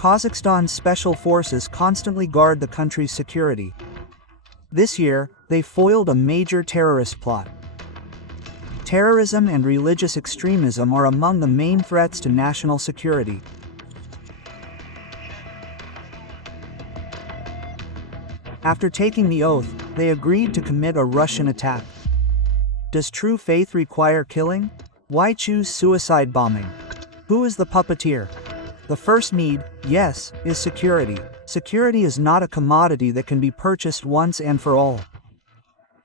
Kazakhstan's special forces constantly guard the country's security. This year, they foiled a major terrorist plot. Terrorism and religious extremism are among the main threats to national security. After taking the oath, they agreed to commit a Russian attack. Does true faith require killing? Why choose suicide bombing? Who is the puppeteer? The first need, yes, is security. Security is not a commodity that can be purchased once and for all.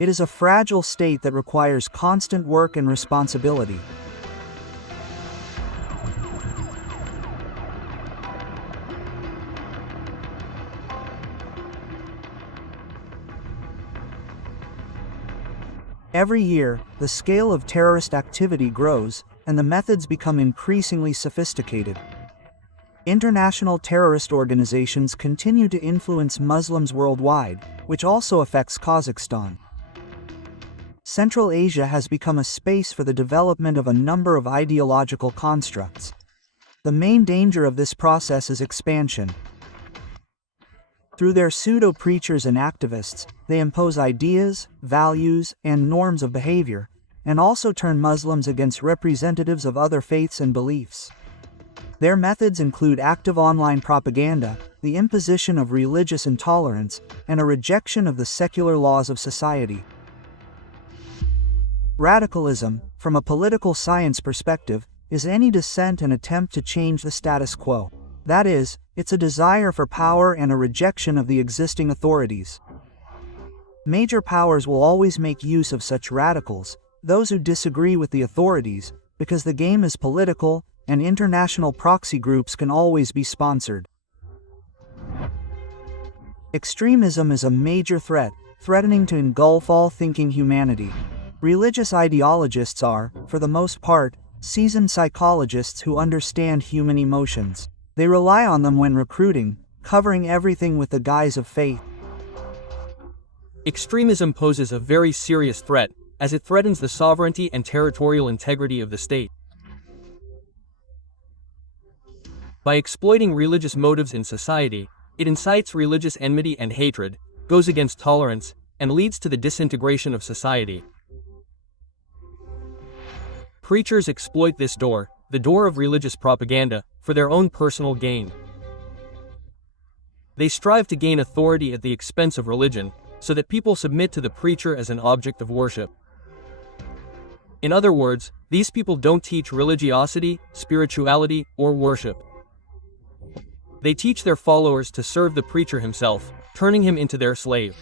It is a fragile state that requires constant work and responsibility. Every year, the scale of terrorist activity grows, and the methods become increasingly sophisticated. International terrorist organizations continue to influence Muslims worldwide, which also affects Kazakhstan. Central Asia has become a space for the development of a number of ideological constructs. The main danger of this process is expansion. Through their pseudo-preachers and activists, they impose ideas, values, and norms of behavior, and also turn Muslims against representatives of other faiths and beliefs. Their methods include active online propaganda, the imposition of religious intolerance, and a rejection of the secular laws of society. Radicalism, from a political science perspective, is any dissent and attempt to change the status quo. That is, it's a desire for power and a rejection of the existing authorities. Major powers will always make use of such radicals, those who disagree with the authorities, because the game is political, and international proxy groups can always be sponsored. Extremism is a major threat, threatening to engulf all thinking humanity. Religious ideologists are, for the most part, seasoned psychologists who understand human emotions. They rely on them when recruiting, covering everything with the guise of faith. Extremism poses a very serious threat, as it threatens the sovereignty and territorial integrity of the state. By exploiting religious motives in society, it incites religious enmity and hatred, goes against tolerance, and leads to the disintegration of society. Preachers exploit this door, the door of religious propaganda, for their own personal gain. They strive to gain authority at the expense of religion, so that people submit to the preacher as an object of worship. In other words, these people don't teach religiosity, spirituality, or worship. They teach their followers to serve the preacher himself, turning him into their slave.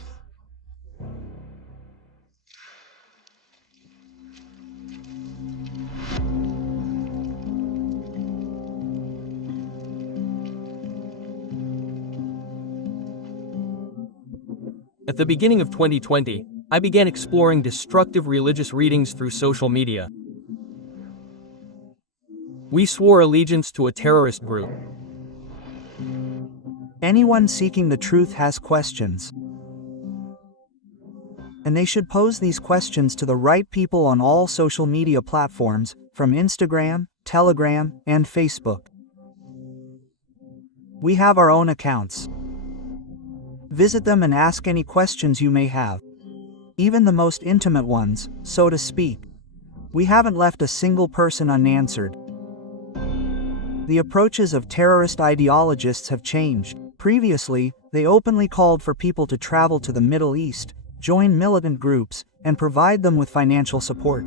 At the beginning of 2020, I began exploring destructive religious readings through social media. We swore allegiance to a terrorist group. Anyone seeking the truth has questions. And they should pose these questions to the right people on all social media platforms, from Instagram, Telegram, and Facebook. We have our own accounts. Visit them and ask any questions you may have. Even the most intimate ones, so to speak. We haven't left a single person unanswered. The approaches of terrorist ideologists have changed. Previously, they openly called for people to travel to the Middle East, join militant groups, and provide them with financial support.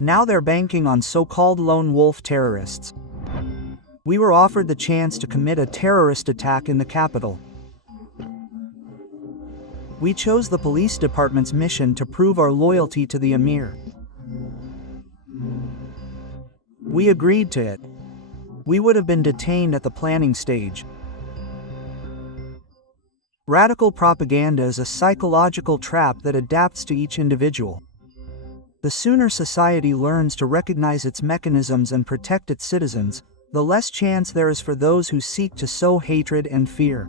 Now they're banking on so-called lone wolf terrorists. We were offered the chance to commit a terrorist attack in the capital. We chose the police department's mission to prove our loyalty to the emir. We agreed to it. We would have been detained at the planning stage. Radical propaganda is a psychological trap that adapts to each individual. The sooner society learns to recognize its mechanisms and protect its citizens, the less chance there is for those who seek to sow hatred and fear.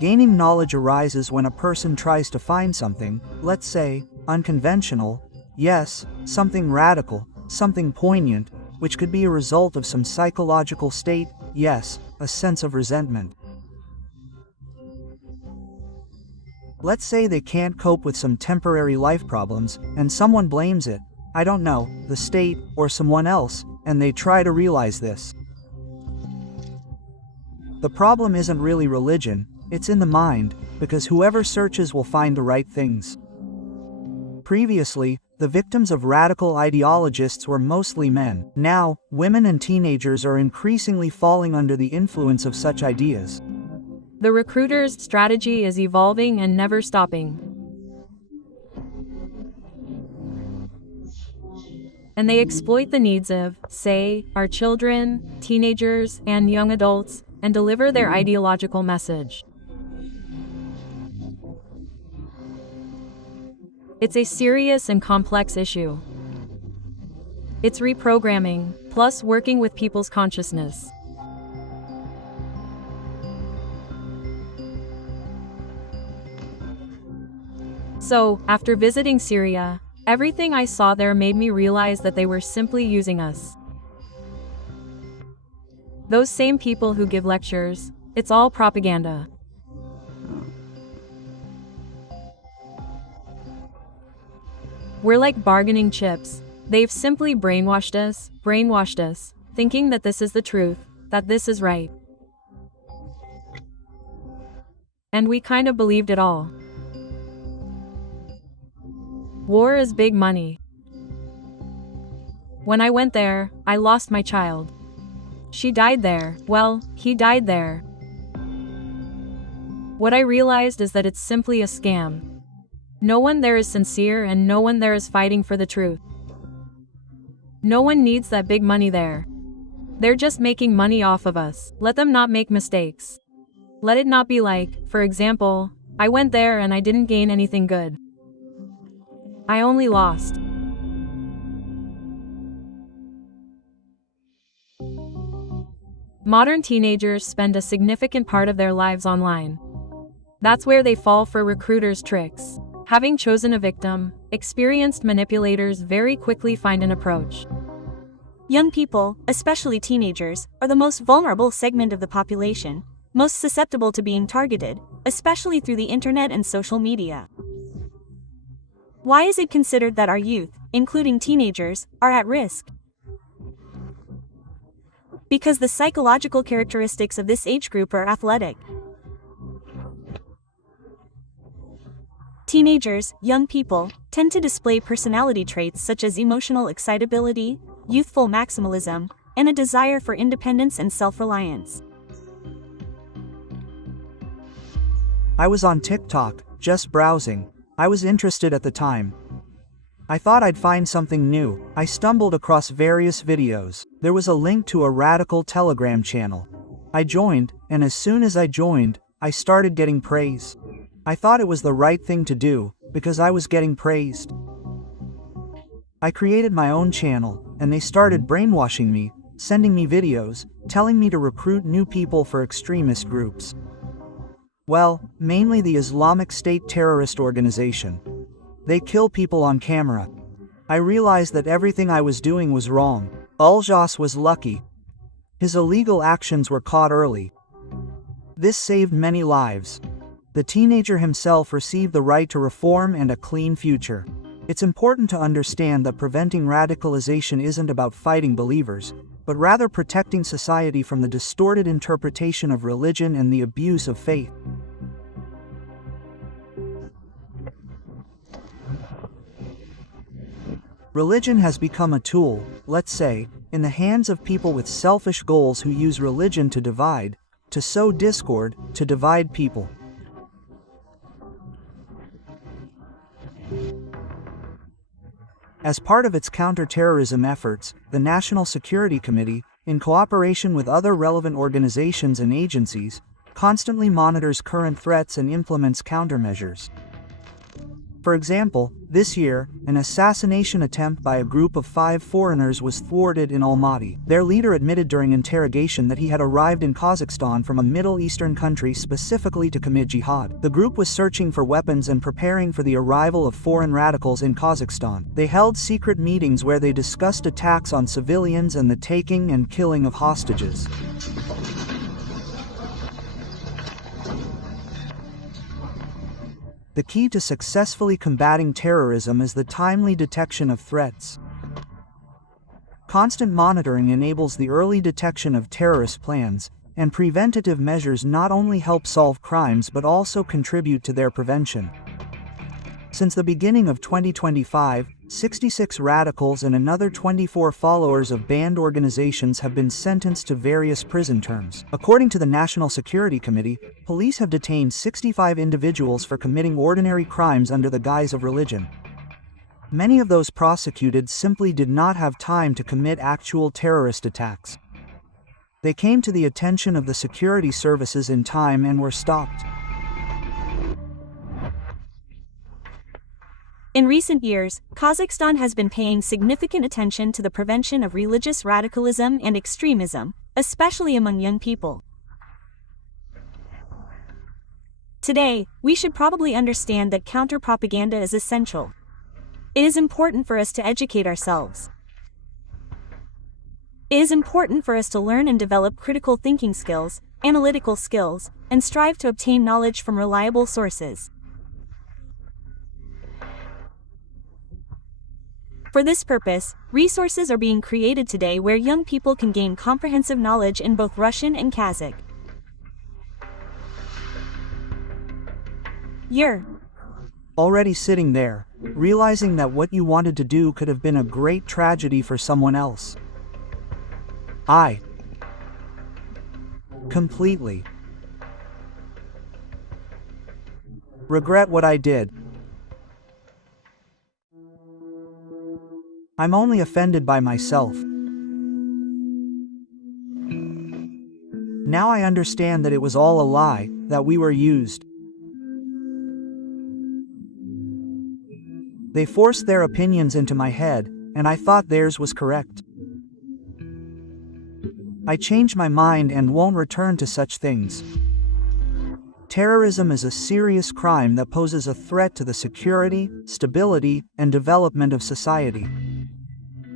Gaining knowledge arises when a person tries to find something, let's say, unconventional, yes, something radical, something poignant, which could be a result of some psychological state, yes, a sense of resentment. Let's say they can't cope with some temporary life problems, and someone blames it, I don't know, the state, or someone else, and they try to realize this. The problem isn't really religion, it's in the mind, because whoever searches will find the right things. Previously, the victims of radical ideologists were mostly men. Now, women and teenagers are increasingly falling under the influence of such ideas. The recruiter's strategy is evolving and never stopping. And they exploit the needs of, say, our children, teenagers, and young adults, and deliver their ideological message. It's a serious and complex issue. It's reprogramming, plus working with people's consciousness. So, after visiting Syria, everything I saw there made me realize that they were simply using us. Those same people who give lectures, it's all propaganda. We're like bargaining chips. They've simply brainwashed us, thinking that this is the truth, that this is right. And we kind of believed it all. War is big money. When I went there, I lost my child. She died there, well, he died there. What I realized is that it's simply a scam. No one there is sincere and no one there is fighting for the truth. No one needs that big money there. They're just making money off of us. Let them not make mistakes. Let it not be like, for example, I went there and I didn't gain anything good. I only lost. Modern teenagers spend a significant part of their lives online. That's where they fall for recruiters' tricks. Having chosen a victim, experienced manipulators very quickly find an approach. Young people, especially teenagers, are the most vulnerable segment of the population, most susceptible to being targeted, especially through the internet and social media. Why is it considered that our youth, including teenagers, are at risk? Because the psychological characteristics of this age group are athletic. Teenagers, young people, tend to display personality traits such as emotional excitability, youthful maximalism, and a desire for independence and self-reliance. I was on TikTok, just browsing. I was interested at the time. I thought I'd find something new. I stumbled across various videos. There was a link to a radical Telegram channel. I joined, and as soon as I joined, I started getting praise. I thought it was the right thing to do, because I was getting praised. I created my own channel, and they started brainwashing me, sending me videos, telling me to recruit new people for extremist groups. Well, mainly the Islamic State terrorist organization. They kill people on camera. I realized that everything I was doing was wrong. Al-Jas was lucky. His illegal actions were caught early. This saved many lives. The teenager himself received the right to reform and a clean future. It's important to understand that preventing radicalization isn't about fighting believers, but rather protecting society from the distorted interpretation of religion and the abuse of faith. Religion has become a tool, let's say, in the hands of people with selfish goals who use religion to divide, to sow discord, to divide people. As part of its counter-terrorism efforts, the National Security Committee, in cooperation with other relevant organizations and agencies, constantly monitors current threats and implements countermeasures. For example, this year, an assassination attempt by a group of 5 foreigners was thwarted in Almaty. Their leader admitted during interrogation that he had arrived in Kazakhstan from a Middle Eastern country specifically to commit jihad. The group was searching for weapons and preparing for the arrival of foreign radicals in Kazakhstan. They held secret meetings where they discussed attacks on civilians and the taking and killing of hostages. The key to successfully combating terrorism is the timely detection of threats. Constant monitoring enables the early detection of terrorist plans, and preventative measures not only help solve crimes but also contribute to their prevention. Since the beginning of 2025, 66 radicals and another 24 followers of banned organizations have been sentenced to various prison terms. According to the National Security Committee, police have detained 65 individuals for committing ordinary crimes under the guise of religion. Many of those prosecuted simply did not have time to commit actual terrorist attacks. They came to the attention of the security services in time and were stopped. In recent years, Kazakhstan has been paying significant attention to the prevention of religious radicalism and extremism, especially among young people. Today, we should probably understand that counter-propaganda is essential. It is important for us to educate ourselves. It is important for us to learn and develop critical thinking skills, analytical skills, and strive to obtain knowledge from reliable sources. For this purpose, resources are being created today where young people can gain comprehensive knowledge in both Russian and Kazakh. You're already sitting there, realizing that what you wanted to do could have been a great tragedy for someone else. I completely regret what I did. I'm only offended by myself. Now I understand that it was all a lie, that we were used. They forced their opinions into my head, and I thought theirs was correct. I changed my mind and won't return to such things. Terrorism is a serious crime that poses a threat to the security, stability, and development of society.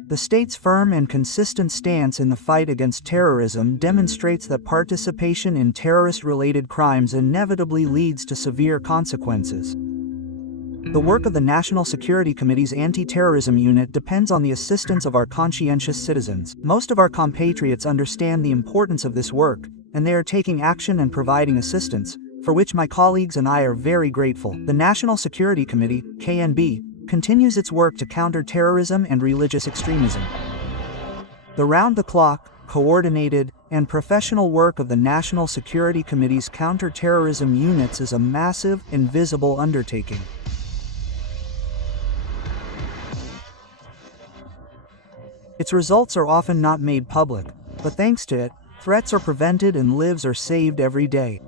The state's firm and consistent stance in the fight against terrorism demonstrates that participation in terrorist-related crimes inevitably leads to severe consequences. The work of the National Security Committee's Anti-Terrorism Unit depends on the assistance of our conscientious citizens. Most of our compatriots understand the importance of this work, and they are taking action and providing assistance, for which my colleagues and I are very grateful. The National Security Committee, KNB, continues its work to counter terrorism and religious extremism. The round-the-clock, coordinated, and professional work of the National Security Committee's counter-terrorism units is a massive, invisible undertaking. Its results are often not made public, but thanks to it, threats are prevented and lives are saved every day.